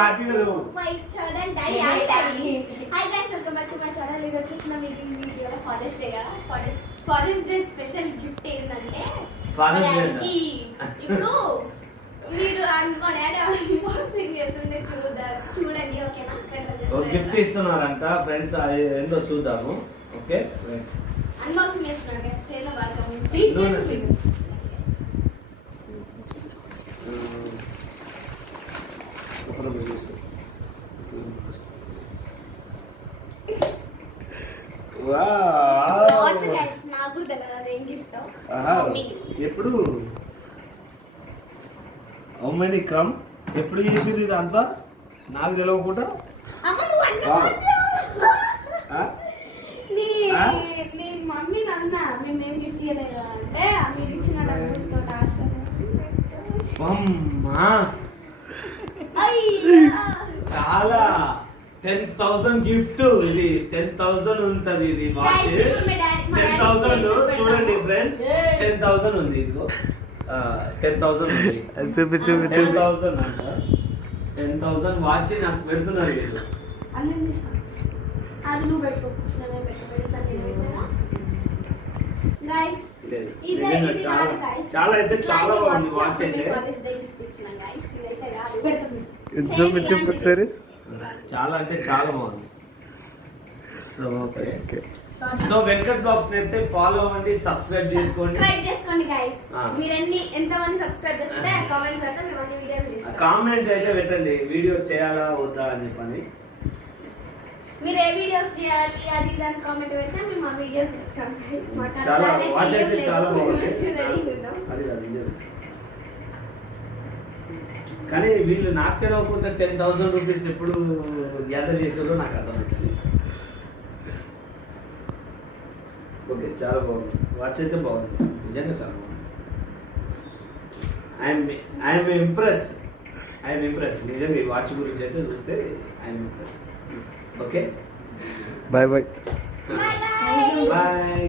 హ్యాపీగా లేవు. My channel hi guys welcome back to my channel. ఇది వచ్చేసిన మీకు ఈ వీడియోలో ఫాదర్స్ డే కదా. ఫాదర్స్ డే స్పెషల్ గిఫ్ట్ ఏంటంటే ఇప్పుడు మీరు మా డాడీ అన్బాక్సింగ్ చేస్తుంటే చూడండి ఓకేనా. ఒక గిఫ్ట్ ఇస్తున్నారంట ఫ్రెండ్స్, ఏందో చూద్దాము. ఓకే అన్బాక్సింగ్ చేస్తున్నాడు ట్రైలర్ బాగా నాకు కూడా తెలియదు ఏం గిఫ్ట్. ఎప్పుడు అమ్మని కమ్ ఎప్పుడు చేసిరు ఇదంతా నాకు తెలియకుండా. మమ్మీ నాన్న మేమేం గిఫ్ట్ ఇవ్వలేదు అంటే మీరు ఇచ్చిన డబ్బులతో చాలా 10,000 గిఫ్ట్. ఇది 10,000 ఉంటది. ఇది వాచ్ 10,000 చూడండి ఫ్రెండ్స్, 10,000 ఉంది. ఇదిగో 10,000 ఉంది. 10,000 అంట. 10,000 వాచ్ నాకు పెడుతున్నారు వీళ్ళు. అది నువ్వు పెట్టుకో. చాలా అయితే చాలా బాగుంది వాచ్ అయితే. చాలా అంటే చాలా బాగుంది. So okay, so Venkat vlogs అయితే ఫాలో అవ్వండి, సబ్స్క్రైబ్ చేసుకోండి. గైస్ మీరన్నీ ఎంతమంది సబ్స్క్రైబ్ చేస్తే కామెంట్స్ అయితే మేము అన్ని వీడియోలు చేస్తాం. కామెంట్ అయితే పెట్టండి, వీడియో చేయాలా వద్దా అని చెప్పని. మీరు ఏ వీడియోస్ చేయాలి అది దాని కామెంట్ పెడితే మేము ఆ వీడియోస్ ఇస్తాం. చాలా వాచ్ అయితే చాలా బాగుంది. అది కాదు కానీ వీళ్ళు నాకు తెలియకుండా 10,000 రూపీస్ ఎప్పుడు గ్యాదర్ చేసారో నాకు అర్థమవుతుంది. ఓకే చాలా బాగుంది వాచ్ అయితే, బాగుంది నిజంగా చాలా బాగుంది. ఐఎమ్ ఇంప్రెస్ నిజంగా ఈ వాచ్ గురించి అయితే చూస్తే I'm impress. Okay bye bye bye.